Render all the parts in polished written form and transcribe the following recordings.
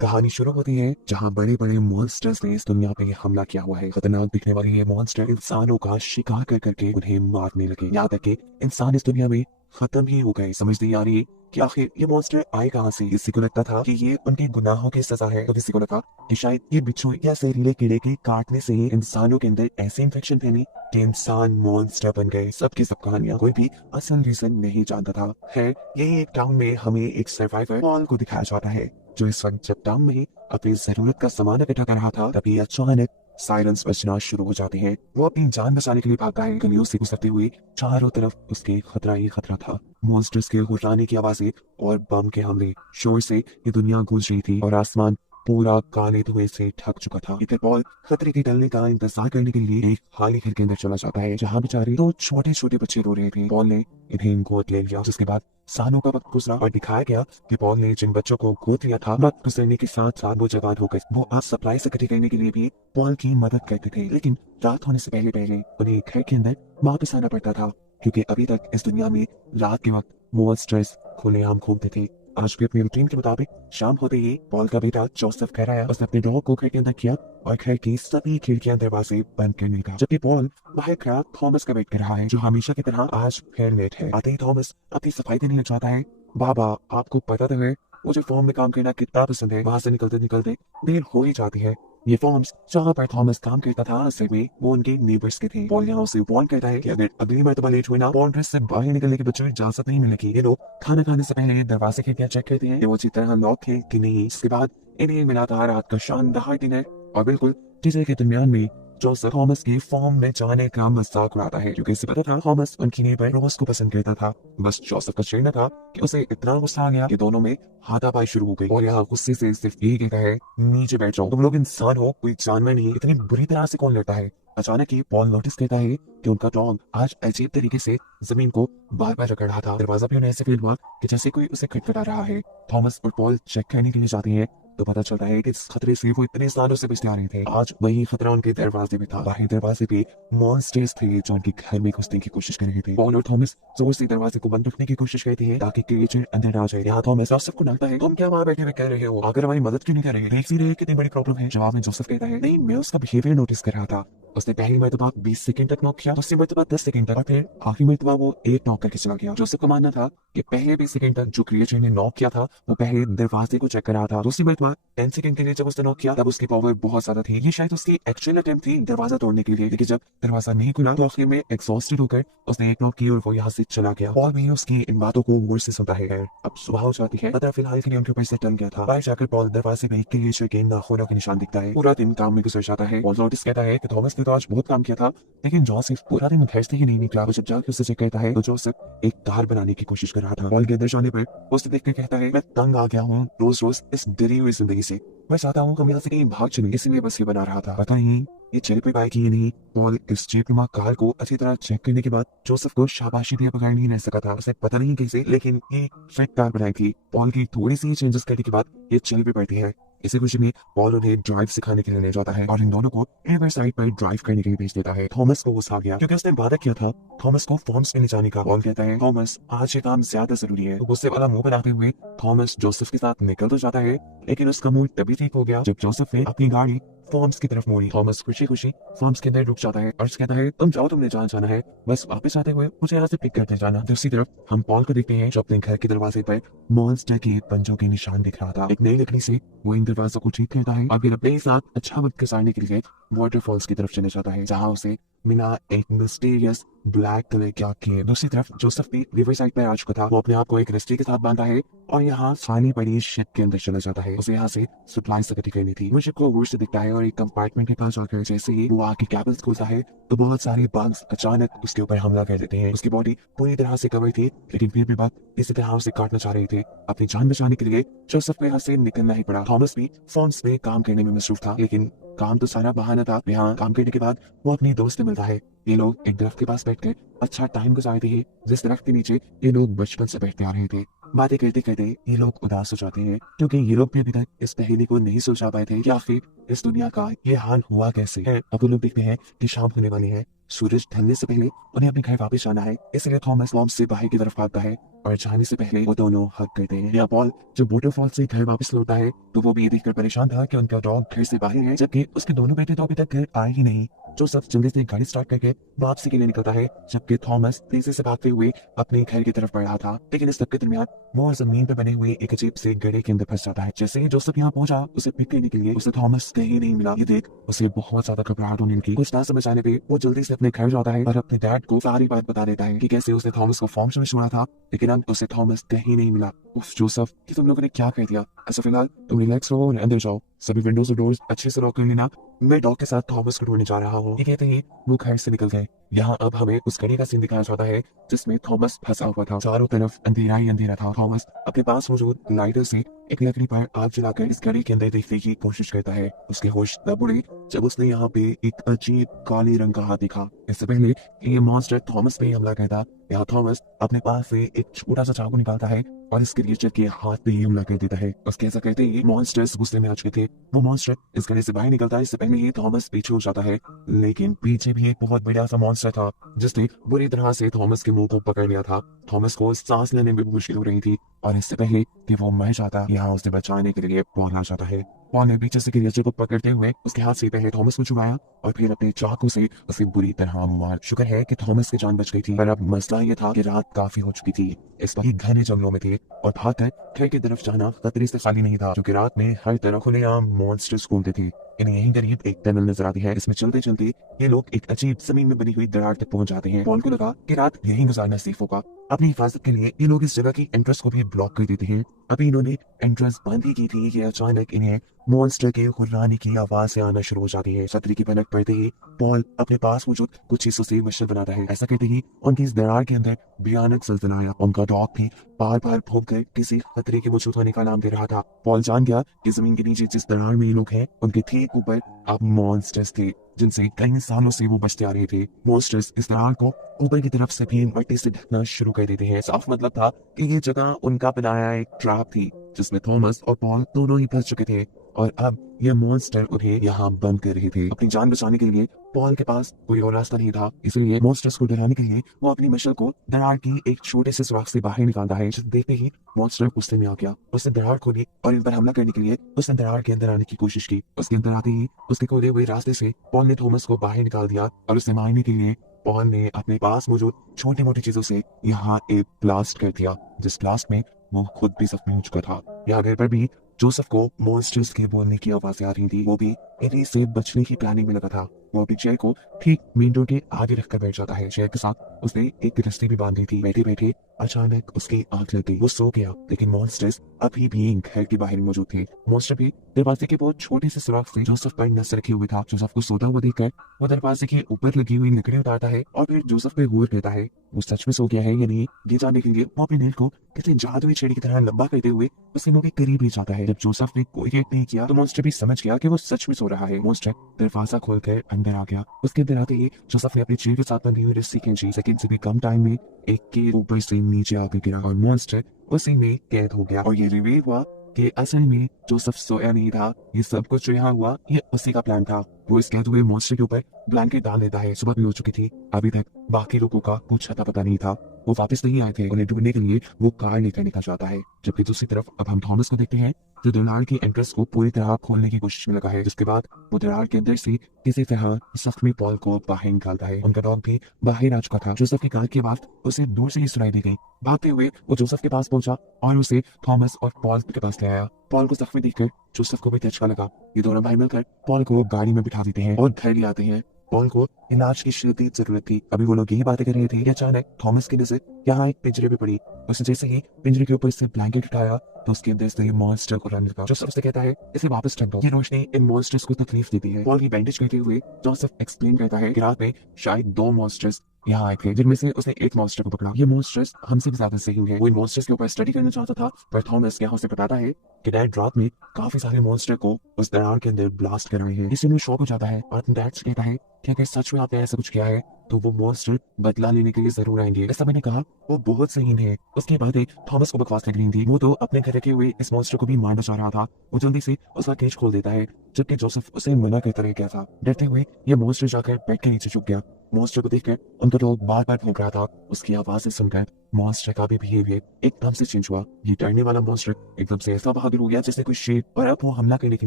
कहानी शुरू होती है जहाँ बड़े बड़े मॉन्स्टर्स ने इस दुनिया पे हमला किया हुआ है। खतरनाक दिखने वाले ये मॉन्स्टर इंसानों का शिकार कर करके उन्हें मारने लगे, यहाँ तक कि इंसान इस दुनिया में खत्म ही हो गए। समझ नहीं आ रही कि आखिर ये मॉन्स्टर आए कहाँ से। किसी को लगता था कि ये उनके गुनाहों की सजा है, तो किसी को लगा कि शायद ये बिच्छू या जहरीले कीड़े के काटने से ही इंसानों के अंदर ऐसे इन्फेक्शन फैली कि इंसान मॉन्स्टर बन गए। सबकी सब कहानियां, कोई भी असल रीजन नहीं जानता था। है यही एक टाउन में हमें एक सर्वाइवर पॉल को दिखाया जाता है, जो इस वक्त जब टाउन में अपनी जरूरत का सामान इकट्ठा कर रहा था, तभी अचानक सायरन्स बजना शुरू हो जाते हैं। वो अपनी जान बचाने के लिए भागता है। गलियों से गुजरते हुए चारों तरफ उसके खतरा ही खतरा था। मॉन्स्टर्स के गुर्राने की आवाजें और बम के हमले शोर से ये दुनिया गूंज रही थी और आसमान पूरा काले धुएं से ढक चुका था। इधर पॉल खतरे के टलने का इंतजार करने के लिए एक खाली घर के अंदर चला जाता है, जहाँ बेचारे दो छोटे छोटे बच्चे रो रहे थे। पॉल ने इन्हें गोद ले लिया, जिसके बाद सालों का वक्त गुजरा और दिखाया गया कि पॉल ने जिन बच्चों को गोद लिया था, वक्त गुजरने के साथ साथ वो जवान हो गए। वो आज सप्लाई इकट्ठी करने के लिए भी पॉल की मदद करते थे, लेकिन रात होने से पहले पहले उन्हें घर के अंदर वापस आना पड़ता था, क्योंकि अभी तक इस दुनिया में रात के वक्त मॉन्स्टर्स खुलेआम घूमते थे। आज भी अपनी रूटीन के मुताबिक शाम होते ही पॉल का बेटा जोसेफ घर आया। उसने अपने डॉग को घर के अंदर किया और घर की सभी खिड़कियां दरवाजे बंद करने का, जबकि पॉल बाहर खड़ा थॉमस का वेट कर रहा है, जो हमेशा की तरह आज फिर लेट है। आते ही थॉमस अपनी सफाई देने लग जाता है। बाबा, आपको पता तो है मुझे फॉर्म में काम करना कितना पसंद है। वहां से निकलते निकलते देर हो ही जाती है। ये फॉर्म्स जहाँ पर थॉमस काम करता था, असल में वो उनके नेबर्स के थे। पॉल यहाँ उसे वार्न करता है कि अगर अगली मर्तबा लेट हुए ना, बॉन्ड्रेस से बाहर निकलने के बच्चों को इजाजत नहीं मिलेगी। ये लोग खाना खाने से पहले दरवाजे खिड़कियां चेक करते हैं कि वो अच्छी तरह लॉक है कि नहीं। इसके बाद इन्हें मिला था रात का शानदार डिनर और बिल्कुल टीचर के दरमियान में जोसेफ थॉमस के फॉर्म में जाने का मजाक उड़ाता है, क्योंकि इसे पता था थॉमस उनकी नेबर रोज को पसंद करता था। बस जोसेफ का कहना था कि उसे इतना गुस्सा आ गया कि दोनों में हाथापाई शुरू हो गई और यहाँ गुस्से से सिर्फ एक कहता है, नीचे बैठ जाओ, तुम लोग इंसान हो, कोई जानवर नहीं। इतनी बुरी तरह से कौन लड़ता है। अचानक ही पॉल नोटिस करता है कि उनका डॉग आज अजीब तरीके से जमीन को बार बार रगड़ रहा था। दरवाजा भी उन्हें ऐसे फील हुआ कि जैसे कोई उसे खटखटा रहा है। थॉमस और पॉल चेक करने के लिए जाते हैं तो पता चलता है कि इस खतरे से वो इतने सालों से बचते आ रहे थे। आज वही खतरा उनके दरवाजे में था। बाहर दरवाजे पे मॉन्स्टर्स थे जो उनके घर में घुसने की कोशिश कर रहे थे। पॉल और थॉमस जोर से दरवाजे को बंद रखने की कोशिश करते हैं ताकि क्रिएचर अंदर आ जाए। यहाँ थॉमस जोसेफ को डांटता है, तुम क्या वहां बैठे हुए कह रहे हो, अगर हमारी मदद क्यों नहीं कर रहे, देख ही रहे कितनी बड़ी प्रॉब्लम है। जवाब में जोसेफ कहता है, नहीं, मैं उसका बिहेवियर नोटिस कर रहा था। उसने पहली मरतबा 20 सेकंड तक नॉक किया, दूसरी मरतबा 10 सेकंड तक, और फिर आखिरी मरतबा वो एक नॉक करके चला गया। जोसेफ का मानना था कि पहले 20 सेकंड तक जो क्रिएचर ने नॉक किया था वो पहले दरवाजे को चेक कर रहा था। दूसरी मरतबा 10 सेकंड के लिए जब उसने नॉक किया तब उसकी पावर बहुत ज्यादा थी। ये शायद उसकी एक्चुअल अटेम्प्ट थी दरवाजा तोड़ने के लिए, लेकिन जब दरवाजा नहीं खुला तो आखिर में एग्जॉस्टेड होकर उसने एक नॉक की और वो यहाँ से चला गया। पॉल भी उसकी इन बातों को गौर से सुनता है। अब सुबह हो जाती है। खतरा फिलहाल के लिए उनके ऊपर से टल गया था। बाहर जाकर पॉल दरवाजे में क्रिएचर के नाखूनों के निशान दिखता है। पूरा दिन काम में गुजर जाता है। पॉल नोटिस कहता है कि थॉमस ने तो आज बहुत काम किया था, लेकिन जोसेफ पूरा दिन घर से ही नहीं निकला। वो जब जाके उससे चेक करता है तो जोसेफ एक कार बनाने की कोशिश कर रहा था। पॉल के अंदर जाने पर उसे देखकर कहता है, मैं तंग आ गया हूँ रोज रोज इस डरी हुई जिंदगी से। मैं चाहता हूँ हम यहाँ से कहीं भाग चले, इसलिए बस ये बना रहा था। पता नहीं ये चल पे पाएगी या नहीं। पॉल इस जेपनुमा कार को अच्छी तरह चेक करने के बाद जोसेफ को शाबाशी दिए बगैर नहीं रह सका था। उसे पता नहीं कैसे, लेकिन ये फिट कार बनाई थी। पॉल की थोड़ी सी चेंजेस करने के बाद ये चल पे पड़ती है। इसी खुशी में पॉल उन्हें ड्राइव सिखाने के लिए ले जाता है और इन दोनों को एवर साइड पर ड्राइव करने के लिए भेज देता है। थॉमस को गुस्सा आ गया क्योंकि उसने वादा किया था थॉमस को फॉर्म्स में ले जाने का। पॉल कहता है, थॉमस आज ये काम ज्यादा जरूरी है। तो गुस्से वाला मुंह बनाते हुए थॉमस जोसेफ के साथ निकल तो जाता है, लेकिन उसका मूड तभी ठीक हो गया जब जोसेफ ने अपनी गाड़ी फॉर्म्स की तरफ मोड़ी। थॉमस खुशी खुशी फॉर्म्स के अंदर रुक जाता है और कहता है, तुम जाओ, तुमने जहाँ जाना है, बस वापस आते हुए मुझे यहाँ से पिक करते जाना। दूसरी तरफ हम पॉल को देखते हैं जो अपने घर के दरवाजे पर मॉन्स्टर के पंजों के निशान दिख रहा था। एक नई लकड़ी से वो इन दरवाजों को ठीक करता है और फिर अपने साथ अच्छा वक्त गुजारने के लिए वाटरफॉल्स की तरफ चले जाता है, जहाँ उसे मिला एक मिस्टीरियस ब्लैक कलर का केव। दूसरी तरफ जोसेफ भी रिवर साइड पर आ चुका था। वो अपने आप को एक रस्सी के साथ बांधा है और यहाँ खाली पड़ी शिप के अंदर चला जाता है। उसे यहाँ से सप्लाई इकट्ठी करनी थी। वो शिप को दूर से दिखता है और एक कंपार्टमेंट के पास जाकर जैसे ही वो आके कैबिन खोलता है तो बहुत सारे बग्स अचानक उसके ऊपर हमला कर देते हैं। उसकी बॉडी पूरी तरह से कवर थी, लेकिन फिर भी बग इसी तरह उसे काटना चाह रहे थे। अपनी जान बचाने के लिए जोसेफ को यहाँ से निकलना ही पड़ा। थॉमस भी फॉर्म्स में काम करने में मसरूफ था, लेकिन काम तो सारा बहाना था। यहाँ काम करने के बाद वो अपनी दोस्त से मिलता है। ये लोग एक दरख्त के पास बैठकर अच्छा टाइम गुजारते हैं, जिस दरख्त के नीचे ये लोग बचपन से बैठते आ रहे थे। बातें करते करते ये लोग उदास हो जाते हैं, क्योंकि ये लोग भी अभी तक इस पहेली को नहीं सुलझा पाए थे कि आखिर इस दुनिया का ये हाल हुआ कैसे है। अब वो लोग देखते हैं कि शाम होने वाली है सूरज ढलने से पहले उन्हें अपने घर वापस जाना है, इसलिए थॉमस लॉन्च से बाहर की तरफ भागता है और जाने से पहले वो दोनों हग करते हैं। यहाँ पॉल जब वाटरफॉल से घर वापस लौटता है तो वो भी ये देखकर परेशान था कि उनका डॉग घर से बाहर है, जबकि उसके दोनों बेटे तो अभी तक घर आए ही नहीं। जोसेफ जल्दी से गाड़ी स्टार्ट करके वापसी के लिए निकलता है, जबकि थॉमस तेजी से भागते हुए अपने घर की तरफ बढ़ रहा था। लेकिन इस सबके दरमियान वो जमीन पर बने हुए एक अजीब से गड्ढे के अंदर फंस जाता है। जैसे ही जोसेफ यहाँ पहुंचा उसे पिक करने के लिए उसे थॉमस कहीं नहीं मिला। ये देख उसे बहुत ज्यादा घबराहट होने लगी। कुछ ना समझ आने पे वो जल्दी से अपने घर जाता है और अपने डैड को सारी बात बता देता है कि कैसे उसने थॉमस को फॉर्म में छोड़ा था, लेकिन अब उसे थॉमस कहीं नहीं मिला। उफ जोसेफ, कि तुम लोगों ने क्या कह दिया? ऐसा फिलहाल तुम रिलैक्स रहो और अंदर जाओ, सभी विंडोज और डोर्स अच्छे से लॉक कर लेना, मैं डॉग के साथ थॉमस को ढूंढने जा रहा हूँ। ये कहते ही वो घर से निकल गए। यहाँ अब हमें उस घड़ी का सीन दिखाया जाता है जिसमें थॉमस फंसा हुआ था। चारों तरफ अंधेरा ही अंधेरा था। थॉमस अपने पास मौजूद लाइटर से एक लकड़ी पर आग जलाकर इस घड़ी के अंदर देखने की कोशिश करता है। उसके होश तब उड़े जब उसने यहाँ पे एक अजीब काले रंग का हाथ देखा। इससे पहले ये मॉन्स्टर थॉमस पे हमला करता, यहाँ थॉमस अपने पास से एक छोटा सा चाकू निकालता है और इस क्रिएचर के हाथ पे ही हमला कर देता है। उसके ऐसा कहते ही मॉन्स्टर्स गुस्से में आ चुके थे। वो मॉन्स्टर इस घड़े से बाहर निकलता है। इससे पहले ही थॉमस पीछे हो जाता है, लेकिन पीछे भी एक बहुत बड़ा सा मॉन्स्टर था जिसने बुरी तरह से थॉमस के मुंह को पकड़ लिया था। थॉमस को सांस लेने में भी मुश्किल हो रही थी और इससे पहले कि वो मर जाता, यहाँ उसे बचाने के लिए पॉल आ जाता है। पॉल ने पीछे से क्रिएचर को पकड़ते हुए उसके हाथ से पहले थॉमस को छुड़ाया और फिर अपने चाकू से उसे बुरी तरह मार। शुक्र है कि थॉमस की जान बच गई थी, पर अब मसला ये था कि रात काफी हो चुकी थी। इस वक्त घने जंगलों में थे और भागकर घर की तरफ जाना खतरे से खाली नहीं था, क्योंकि रात में हर तरफ खुलेआम मॉन्स्टर्स घूमते थे। इन्हें यहीं करीब एक टनल नजर आती है। इसमें चलते चलते ये लोग एक अजीब जमीन में बनी हुई दरार तक पहुंच जाते हैं। पॉल को लगा कि रात यहीं गुजारना सेफ होगा। अपनी हिफाजत के लिए ये लोग इस जगह की एंट्रेंस को भी ब्लॉक कर देते हैं। अभी इन्होंने एंट्रेंस बंद ही की थी कि अचानक इन्हें मॉन्स्टर के गुर्राने की आवाज आना शुरू हो जाती है। छतरी की भनक पड़ते ही पॉल अपने पास मौजूद कुछ चीजों से मशल बनाता है। ऐसा कहते ही उनकी इस दरार के अंदर भयानक जल्जला आया। उनका डॉग भी बार बार भौंककर किसी खतरे के मौजूद होने का नाम दे रहा था। पॉल जान गया कि जमीन के नीचे जिस दरार में ये लोग हैं उनके ठीक ऊपर अब मॉन्स्टर्स थे जिनसे कई सालों से वो बचते आ रहे थे। मॉन्स्टर्स इस दरार को ऊपर की तरफ से भी मट्टी से ढकना शुरू कर देते हैं। साफ मतलब था कि ये जगह उनका बनाया एक ट्रैप थी जिसमें थॉमस और पॉल दोनों ही फंस चुके थे और अब ये मॉन्स्टर उन्हें यहाँ बंद कर रहे थे। अपनी जान बचाने के लिए पॉल के पास कोई और रास्ता नहीं था, इसलिए मॉन्स्टर्स को डराने के लिए वो अपनी मशल को दरार की एक छोटे से सुराख से बाहर निकालता है। जिसे देखते ही मॉन्स्टर गुस्से में आ गया। उसने दरार खोली और इन पर हमला करने के लिए उसने दरार के अंदर आने की कोशिश की। उसके अंदर आते ही उसके खोले हुए रास्ते से पॉल ने थॉमस को बाहर निकाल दिया और उसे मारने के लिए पॉल ने अपने पास मौजूद छोटी मोटी चीजों से यहाँ एक ब्लास्ट कर दिया, जिस ब्लास्ट में वो खुद भी जख्मी हो चुका था। यहाँ घर पर भी जोसेफ को मॉन्स्टर्स के बोलने की आवाजें आ रही थी। वो भी इन्हीं से बचने की प्लानिंग में लगा था। वो अपनी चेयर को ठीक मेन डोर के आगे रखकर बैठ जाता है। चेयर के साथ उसने एक रस्सी भी बांधी थी। बैठे बैठे अचानक उसकी आंख लग गई। वो सो गया, लेकिन मॉन्स्टर्स अभी भी घर के बाहर मौजूद थे। मॉन्स्टर भी दरवाजे के बहुत छोटे से सुराख से जोसेफ पर नजर रखे हुए था। जोसेफ को सोता हुआ देखकर वो दरवाजे के ऊपर लगी हुई लकड़ी उतारता है और फिर जोसेफ पे गौर करता है वो सच में सो गया है या नहीं। ये जानने के लिए वो अपने नेल को किसी जादुई छड़ी की तरह लंबा करते हुए उसके मुंह के करीब ले जाता है। जब जोसेफ ने कोई रिएक्ट नहीं किया तो मॉन्स्टर भी समझ गया कि वो सच में सो रहा है। मॉन्स्टर दरवाजा खोलकर अंदर आ गया। उसके अंदर आते ही जोसेफ ने अपनी चेयर के साथ बंधी हुई रस्सी खींची। सेकंड से भी कम टाइम में एक के ऊपर से नीचे आकर गिरा और मॉन्स्टर उसी में कैद हो गया। और ये रिवील हुआ कि असल में जोसेफ सोया नहीं था। ये सब कुछ जो यहाँ हुआ ये उसी का प्लान था। वो इस कैद हुए मॉन्स्टर के ऊपर ब्लैंकेट डाल देता है। सुबह भी हो चुकी थी। अभी तक बाकी लोगों का कुछ अता पता नहीं था। वो वापस नहीं आए थे। उन्हें ढूंढने के लिए वो कार लेकर निकल जाता है। जबकि दूसरी तरफ अब हम थॉमस को देखते हैं जो दरार की एंट्रेंस को पूरी तरह खोलने की कोशिश में लगा है। जिसके बाद वो दरार के अंदर से किसी तरह जख्मी पॉल को बाहर निकालता है। उनका डॉग भी बाहर आ चुका था। जोसेफ की कार की आवाज उसे दूर से ही सुनाई दी गई। भागते हुए वो जोसेफ के पास पहुंचा और उसे थॉमस और पॉल के पास ले आया। पॉल को जख्मी देखकर जोसेफ को भी झटका लगा। ये दोनों भाई मिलकर पॉल को गाड़ी में बिठा देते हैं और घर ले आते हैं। पॉल को इलाज की शदीद जरूरत थी। अभी वो लोग यही बातें कर रहे थे कि अचानक थॉमस की नजर यहाँ एक पिंजरे पे पड़ी। उसने जैसे ही पिंजरे के ऊपर से ब्लैंकेट उठाया तो उसके अंदर से मॉन्स्टर को रन लगा। जोसेफ से कहता है इसे वापस रख दो, ये रोशनी इन मॉन्स्टर्स को तकलीफ देती है। पॉल की बैंडेज करते हुए जोसेफ एक्सप्लेन करता है कि रात में शायद 2 मॉन्स्टर्स यहाँ आए थे, जिनमें से उसने एक मॉन्स्टर को पकड़ा। ये मॉन्स्टर्स हमसे भी ज्यादा सही है। वो इन मॉन्स्टर्स के ऊपर स्टडी करना चाहता था, पर थॉमस यहाँ से बताता है कि डैड रात में काफी सारे मॉन्स्टर को उस दरार के अंदर ब्लास्ट कराए हैं। इससे उन्हें शौक हो जाता है और अपने डैड से कहता है कि अगर सच में आपने ऐसा कुछ किया है तो वो मॉन्स्टर बदला लेने के लिए जरूर आएंगे। ऐसा मैंने कहा वो बहुत सही है। उसके बाद थॉमस को बकवास लग रही थी। वो तो अपने घर रखे हुए इस मॉन्स्टर को भी मार बचा रहा था। वो जल्दी से उसका केज खोल देता है, जबकि जोसेफ उसे मना करता रह गया था। डरते हुए ये मॉन्स्टर जाकर बेड के नीचे छुप गया। मॉन्स्टर को देखकर उनका डॉग बार बार भौंक रहा था। उसकी आवाजें सुनकर मॉन्स्टर का भी बिहेवियर एकदम से चेंज हुआ। ये डरने वाला मॉन्स्टर एकदम से ऐसा बहादुर हो गया जैसे कोई शेर, और अब वो हमला करने के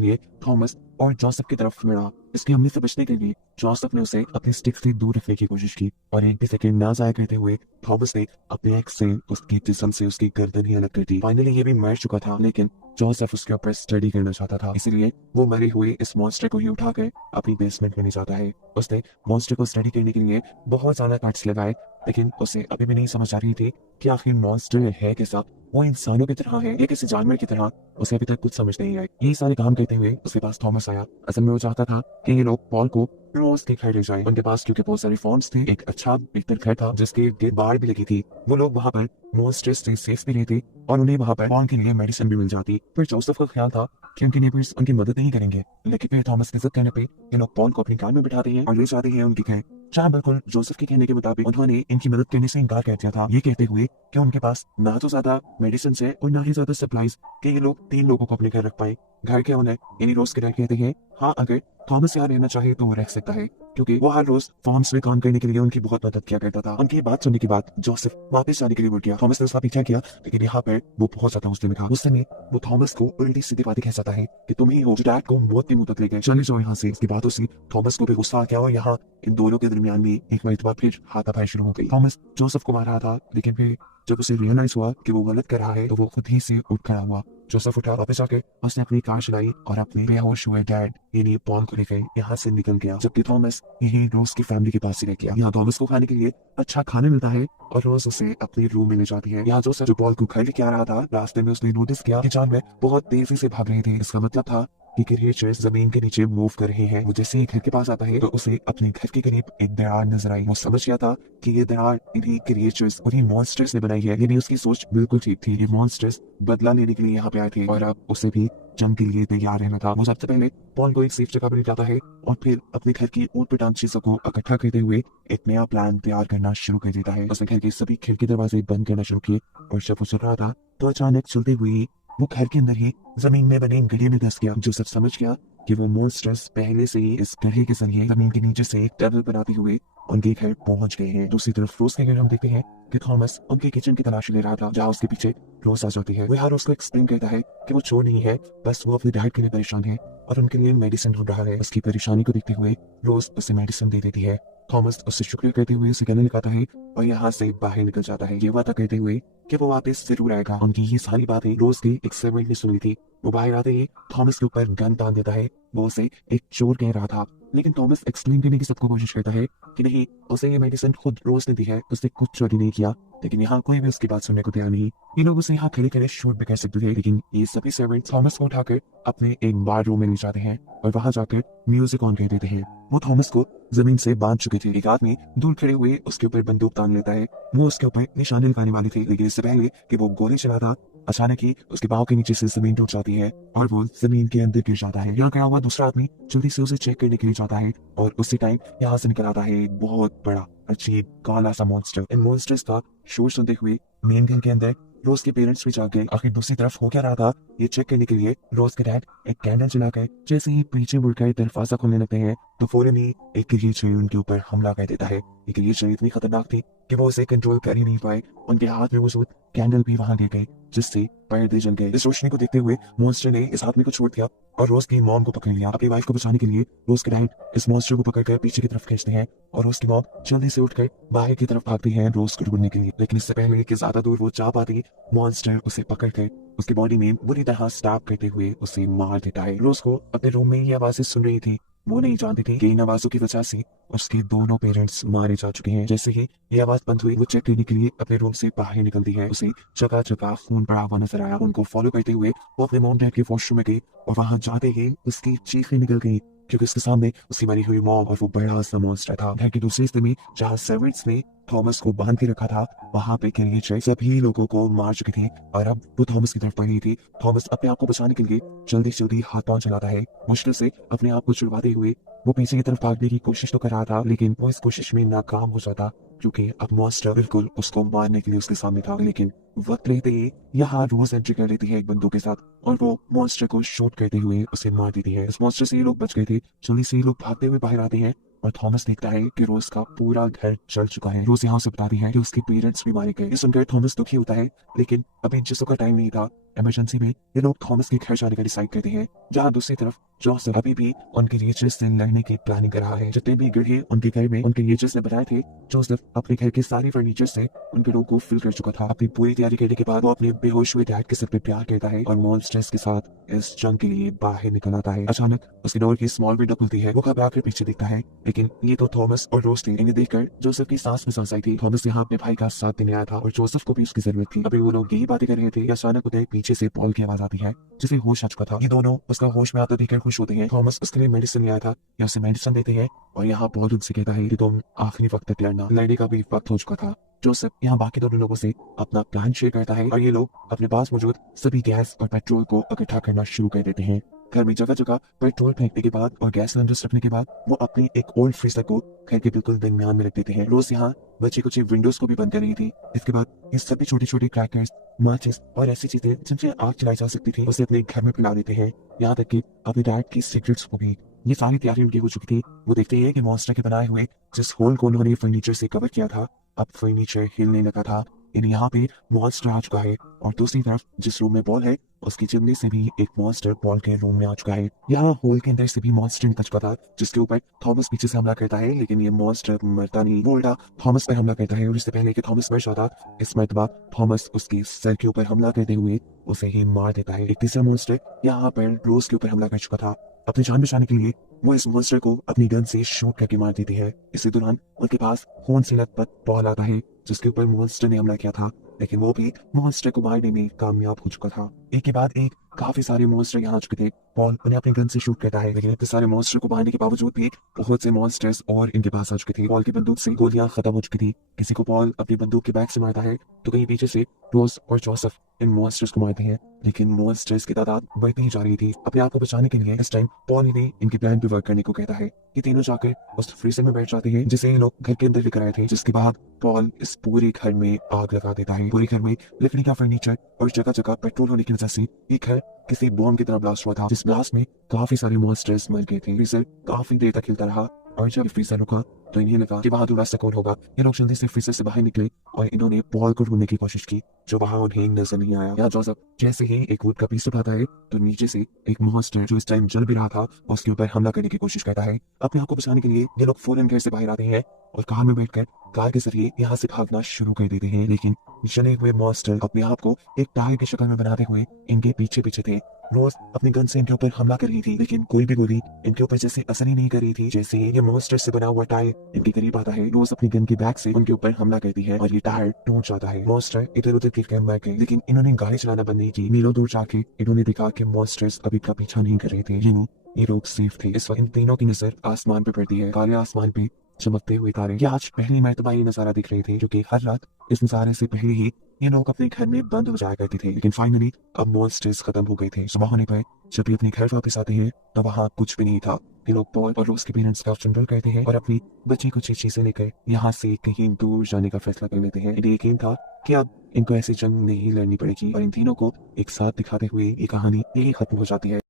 लिए थॉमस और जोसेफ की तरफ मुड़ा। इसकी हमले से बचने के लिए जोसेफ ने उसे अपने स्टिक से दूर रखने की कोशिश की, और एक भी सेकंड ना जाया करते हुए थॉमस ने अपने एक्स से उसकी जिस्म से उसकी गर्दन ही अलग कर दी। फाइनली ये भी मर चुका था, लेकिन जोसेफ उसके ऊपर स्टडी करना चाहता था, इसलिए वो मरे हुए इस मॉन्स्टर को ही उठाकर अपनी बेसमेंट में ले जाता है। उसने मॉन्स्टर को स्टडी करने के लिए बहुत ज्यादा कट्स लगाए, लेकिन उसे अभी भी नहीं समझ आ रही थी कि आखिर मॉन्स्टर है कैसा। वो इंसानों की तरह है या किसी जानवर की तरह, उसे अभी तक कुछ समझ नहीं आई। यही सारे काम करते हुए उसके पास थॉमस आया। असल में वो चाहता था कि ये लोग पॉल को रोज के घर ले जाएं। उनके पास क्योंकि बहुत सारे फॉर्म्स थे, एक अच्छा बेहतर घर था जिसके इर्द बाड़ भी लगी थी। वो लोग वहाँ पर मॉन्स्टर से सेफ भी रहते और उन्हें वहाँ पर पॉल के लिए मेडिसिन भी मिल जाती। फिर जोसेफ का ख्याल था कि उनके नेबर्स उनकी मदद नहीं करेंगे, लेकिन फिर थॉमस की जिद करने पे ये लोग पॉल को अपनी कार में बिठाते हैं और ले जाते हैं उनके घर। जहाँ बिल्कुल जोसेफ के कहने के मुताबिक उन्होंने इनकी मदद करने से इनकार कर दिया था, ये कहते हुए कि उनके पास ना तो ज्यादा मेडिसिन है और ना ही ज्यादा सप्लाईज कि ये लोग 3 लोगों को अपने घर रख पाए। घर के ओनर यानी रोज के डैड कहते हैं हाँ, अगर थॉमस यहाँ रहना चाहे तो वो रह सकता है, क्योंकि वो हर रोज फार्म्स में काम करने के लिए उनकी बहुत मदद किया करता था। उनकी बात सुनने के बाद जोसेफ वापस जाने के लिए उठ गया। थॉमस ने उसका पीछा किया, लेकिन यहाँ पर वो बहुत ज्यादा गुस्से में था। गुस्से में वो थॉमस को उल्टी सीधी बातें कह सकता है कि तुम ही हो जो डैड को मौत के मुंह तक ले गए, चले जाओ यहाँ से। इसकी बातों से थॉमस को भी गुस्सा आ गया और यहाँ इन दोनों के दरमियान में एक मरतबा फिर हाथापाई शुरू हो गई। थॉमस जोसेफ को मार रहा था, लेकिन फिर जब उसे रियलाइज हुआ कि वो गलत कर रहा है तो वो खुद ही से उठ खड़ा हुआ। जोसेफ उठा, वापस जाकर उसने अपनी कार चलाई और अपने बेहोश हुए डैड यानी पॉल को लेकर यहाँ से निकल गया, जबकि थॉमस यही रोज की फैमिली के पास ही रह गया। यहाँ थॉमस को खाने के लिए अच्छा खाना मिलता है और रोज उसे अपने रूम में ले जाती है। यहाँ जोसेफ जो पॉल को घर लेके आ रहा था, रास्ते में उसने नोटिस किया कि जानवर बहुत तेजी से भाग रहे थे। इसका मतलब था कि क्रिएचर्स जमीन के नीचे मूव कर रहे हैं। वो जैसे ही घर के पास आता है तो उसे अपने घर के करीब एक दरार नजर आई। वो समझ गया था कि ये दरार इन्हीं क्रिएचर्स उन्हीं मॉन्स्टर्स ने बनाई है। यानी उसकी सोच बिल्कुल ठीक थी, ये मॉन्स्टर्स बदला लेने के लिए यहाँ पे आए थे और अब उसे भी जंग के लिए तैयार रहना था। वो सबसे पहले पॉल को एक सेफ जगह पर ले जाता है और फिर अपने घर की ऊट पटांग चीजों को इकट्ठा करते हुए एक नया प्लान तैयार करना शुरू कर देता है। उसने घर के सभी खिड़की दरवाजे बंद करना शुरू किए और जब वो चल रहा था तो अचानक चलते हुए वो घर के अंदर ही जमीन में बने गड्ढे में धंस गया। जोसेफ समझ गया कि वो मॉन्स्टर्स पहले से ही इस गड्ढे के जरिए जमीन के नीचे से एक टनल बनाते हुए उनके घर पहुंच गए हैं। दूसरी तरफ रोज के घर हम देखते हैं कि थॉमस उनके किचन की तलाशी ले रहा था, जहाँ उसके पीछे रोज आ जाती है। वो यहाँ रोज को एक्सप्लेन करता है कि वो चोर नहीं है, बस वो अपने डैड के लिए परेशान है और उनके लिए मेडिसिन ढूंढ रहा है। उसकी परेशानी को देखते हुए रोज उसे मेडिसिन दे देती है। थॉमस उससे शुक्रिया करते हुए उसे गले लगाता है और यहाँ से बाहर निकल जाता है, ये वादा करते हुए कि वो वापस जरूर आएगा। उनकी ये सारी बातें रोज की एक सर्वेंट ने सुनी थी। वो बाहर आते ही थॉमस के ऊपर गन तान देता है। वो उसे एक चोर कह रहा था, लेकिन थॉमस एक्सप्लेन करने की सबको कोशिश करता है कि नहीं, उसे ये मेडिसिन खुद रोज ने दी है, उसने कुछ चोरी नहीं किया। लेकिन यहाँ कोई भी उसकी बात सुनने को तैयार नहीं। ये लोग उसे यहाँ खड़े खड़े शूट भी कर सकते थे, लेकिन ये सभी सर्वेंट थॉमस को उठाकर अपने एक बार रूम में ले जाते हैं और वहां जाकर म्यूजिक ऑन कर देते हैं। वो थॉमस को जमीन से बांध चुके थे। एक आदमी दूर खड़े हुए उसके ऊपर बंदूक तान लेता है। वो उसके ऊपर निशाने लगाने वाली थी, लेकिन इससे पहले कि वो गोली चलाता अचानक ही उसके पाँव के नीचे से जमीन टूट जाती है और वो जमीन के अंदर गिर जाता है। यहाँ खड़ा हुआ दूसरा आदमी जल्दी से उसे चेक करने के लिए जाता है और उसी टाइम यहाँ से निकल आता है एक बहुत बड़ा अजीब काला सा मॉन्स्टर। इन मॉन्स्टर्स का शोर सुनते हुए मेन घर के अंदर रोज के पेरेंट्स भी जाग गए। आखिर दूसरी तरफ हो क्या रहा था ये चेक करने के लिए रोज के डैड एक कैंडल जलाकर जैसे ही पीछे मुड़कर दरवाजा खोलने लगते हैं तो फौरन ही एक क्रिएचर उनके ऊपर हमला कर देता है। ये क्रिएचर इतनी खतरनाक थी कि वो उसे कंट्रोल कर ही नहीं पाए। उनके हाथ में मौजूद कैंडल भी वहां गिर गए, जिससे पर्दे जल गए। इस रोशनी को देखते हुए मॉन्स्टर ने इस आदमी को छोड़ दिया और रोज की मॉम को पकड़ लिया। अपनी वाइफ को बचाने के लिए रोज के डैड इस मॉन्स्टर को पकड़कर पीछे की तरफ खींचते हैं और रोज की मॉम जल्दी से उठकर बाहर की तरफ भागती है रोज को ढूंढने के लिए। लेकिन इससे पहले कि ज्यादा दूर वो जा पाती, मॉन्स्टर उसे पकड़कर उसकी बॉडी में बुरी तरह स्टैब करते हुए उसे मार देता है। रोज को अपने रूम में ये आवाजें सुन रही थी। वो नहीं जानती थी कि इन आवाजों की वजह से उसके दोनों पेरेंट्स मारे जा चुके हैं। जैसे ही ये आवाज बंद हुई वो चेक करने के लिए अपने रूम से बाहर निकलती है। उसे जगह जगह खून पड़ा हुआ नजर आया। उनको फॉलो करते हुए वो अपने मॉम डैड के वॉशरूम में गई और वहां जाते ही उसकी चीखें निकल गई, क्योंकि उसके सामने उसकी मरी हुई मॉम और वो बड़ा सा मॉन्स्टर था। घर के दूसरे हिस्से में जहाँ सर्वेंट्स ने थॉमस को बांध के रखा था, वहां पे क्रिएचर सभी लोगों को मार चुके थे और अब वो थॉमस की तरफ बढ़ रही थी। थॉमस अपने आप को बचाने के लिए जल्दी जल्दी हाथ पांव चलाता है। मुश्किल से अपने आप को छुड़वाते हुए वो पीछे की तरफ भागने की कोशिश तो कर रहा था, लेकिन वो इस कोशिश में नाकाम हो जाता, क्योंकि अब मॉन्स्टर बिल्कुल उसको मारने के लिए उसके सामने था। लेकिन वक्त रहते ही यहाँ रोज एंट्री कर लेती है एक बंदूक के साथ और वो मॉन्स्टर को शूट करते हुए उसे मार देती है। इस मॉन्स्टर से ये लोग बच गए थे। जल्दी से ये लोग भागते हुए बाहर आते हैं और थॉमस देखता है कि रोज का पूरा घर जल चुका है। रोज यहाँ से बताती है कि उसके पेरेंट्स भी मारे गए। ये सुनकर थॉमस दुखी होता है, लेकिन अभी जिसो का टाइम नहीं था। इमरजेंसी में ये लोग थॉमस के घर जाने का डिसाइड करते हैं, जहाँ दूसरी तरफ जोसेफ अभी भी उनके रीचर्स से लड़ने की प्लानिंग कर रहा है। जितने भी गड्ढे उनके घर में उनके रीचर्स ने बनाए थे, जोसेफ अपने घर के सारे फर्नीचर से उन गड्ढों को फिल कर चुका था। अपनी पूरी तैयारी करने के बाद वो अपने बेहोश हुए डैड के सर पे प्यार करता है और मॉन्स्टर्स के साथ इस जंग के लिए बाहर निकल आता है। अचानक उसके डोर की स्मॉल विंडो खुलती है। वो घबरा कर पीछे देखता है, लेकिन ये तो थॉमस और रोज थे। इन्हें देखकर जोसेफ की सांस में सांस आई थी। थॉमस यहाँ अपने भाई का साथ देने आया था और जोसेफ को भी उसकी जरूरत थी। अभी वो लोग यही बातें कर रहे थे, अचानक उन्हें पीछे से पॉल की आवाज आती है, जिसे होश आ चुका था। ये दोनों उसका होश में आता देखकर खुश होते हैं। थॉमस उसके लिए मेडिसिन ले आया था, या उसे मेडिसिन देते हैं और यहाँ पॉल उनसे कहता है कि तुम आखिरी वक्त तक लड़ना। लड़ने का भी वक्त हो चुका था। जोसेफ यहाँ बाकी दोनों लोगों से अपना प्लान शेयर करता है और ये लोग अपने पास मौजूद सभी गैस और पेट्रोल को इकट्ठा करना शुरू कर देते हैं। घर में जगह जगह पेट्रोल फेंकने के बाद और गैस सिलेंडर्स रखने के बाद वो अपनी एक ओल्ड फ्रीजर को घर के बिल्कुल दरमियान में रख देते हैं। रोज यहाँ बच्ची कुछ विंडोज को भी बंद कर रही थी। इसके बाद ये सभी छोटे छोटे क्रैकर्स, माचिस और ऐसी चीजें जिनसे आग चलाई जा सकती थी, उसे अपने घर में फैला देते हैं। यहाँ तक कि अपने डैड की सिगरेट्स को भी। ये सारी तैयारी उनकी हो चुकी थी। वो देखते हैं कि मॉन्स्टर के बनाए हुए जिस होल को उन्होंने फर्नीचर से कवर किया था, अब फर्नीचर हिलने लगा था। यहाँ पे मॉन्स्टर आ चुका है और दूसरी तरफ जिस रूम में बॉल है, उसकी चिमनी से भी एक मॉन्स्टर बॉल के रूम में आ चुका है। यहाँ होल के अंदर से भी मॉन्स्टर निकल चुका था, जिसके ऊपर थॉमस पीछे से हमला करता है, लेकिन ये मॉन्स्टर मरता नहीं। वो उल्टा थॉमस पर हमला करता है और इससे पहले कि थॉमस मर जाता, इस मर्तबा थॉमस उसके सर के ऊपर हमला करते हुए उसे ही मार देता है। एक तीसरा मॉन्स्टर यहाँ पर रोज के ऊपर हमला कर चुका था। अपनी जान बचाने के लिए वो इस मॉन्स्टर को अपनी गन से शूट करके मार देती है। इसी दौरान उनके पास खून से लथपथ बॉल आता है, जिसके ऊपर मॉन्स्टर ने हमला किया था, लेकिन वो भी मॉन्स्टर को मारने में कामयाब हो चुका था। एक के बाद एक काफी सारे मॉन्स्टर यहाँ आ चुके थे। पॉल उन्हें अपनी गन से शूट करता है, लेकिन इतने सारे मॉन्स्टर को मारने के बावजूद भी बहुत से मॉन्स्टर्स और इनके पास आ चुके थे। पॉल की बंदूक से गोलियां खत्म हो चुकी थी। किसी को पॉल अपनी बंदूक के बैक से मारता है, तो कहीं पीछे से रोज और जोसेफ इन मॉन्स्टर्स को मारते हैं, लेकिन मॉन्स्टर्स की तादाद बढ़ती ही जा रही थी। अपने आप को बचाने के लिए इस टाइम पॉल इन्हें इनके प्लान पे वर्क करने को कहता है। ये तीनों जाकर उस फ्रीजर में बैठ जाते हैं, जिसे ये लोग घर के अंदर लेकर आए थे। जिसके बाद पॉल इस पूरे घर में आग लगा देता है। पूरे घर में लकड़ी का फर्नीचर और जगह जगह पेट्रोल होने की वजह से ये घर किसी बॉम्ब की तरह ब्लास्ट हुआ था, जिस ब्लास्ट में काफी सारे मॉन्स्टर्स मर गए थे। फ्रीजर काफी देर तक हिलता रहा और जब फ्रीजर रुका तो इन्हें लगा कि बहादुर रास्ता कौन होगा। ये लोग जल्दी से फ्रीजर से बाहर निकले और इन्होंने पॉल को ढूंढने की कोशिश की, जो वहां उन्हें नजर नहीं आया। यहाँ जोसेफ जैसे ही एक वुड का पीस उठाता है, तो नीचे से एक मॉन्स्टर जो इस टाइम जल भी रहा था उसके ऊपर हमला करने की कोशिश करता है। अपने आप को बचाने के लिए ये लोग फौरन घर से बाहर आते हैं और कार में बैठकर कार के जरिए यहाँ से भागना शुरू कर देते हैं, लेकिन जले हुए मॉन्स्टर अपने आप को एक टायर की शक्ल में बनाते हुए इनके पीछे पीछे थे। रोज अपनी गन से इनके ऊपर हमला कर रही थी, लेकिन कोई भी गोली इनके ऊपर जैसे असर ही नहीं कर रही थी। जैसे ही ये मॉन्स्टर से बना हुआ टायर इनके करीब आता है, रोज अपनी गन की बैक से उनके ऊपर हमला करती है और ये टायर टूट जाता है। मॉन्स्टर इधर उधर गिर मर गए, लेकिन इन्होंने गाड़ी चलाना बंद नहीं की। मीलों दूर जाके इन्होंने देखा कि मॉन्स्टर्स अभी का पीछा नहीं कर रहे थे, ये लोग सेफ थे। इस वक्त इन तीनों की नजर आसमान पे पड़ती है। काले आसमान पे चमकते हुए तारे। ये आज पहली मर्तबा ये नजारा दिख रहे थे, क्योंकि हर रात इस नजारे से पहले ही ये लोग अपने घर में बंद हो जाया करते थे, लेकिन फाइनली अब मॉन्स्टर्स खत्म हो गए थे। सुबह होने पर जब ये अपने घर वापस आते हैं तो वहाँ कुछ भी नहीं था। ये लोग पॉल और रोज के पेरेंट्स का फनरल करते हैं और अपनी बची कुछ चीजें लेकर यहाँ से कहीं दूर जाने का फैसला कर लेते हैं। इन्हें यकीन था कि अब इनको ऐसी जंग नहीं लड़नी पड़ेगी और इन तीनों को एक साथ दिखाते हुए ये कहानी यही खत्म हो जाती है।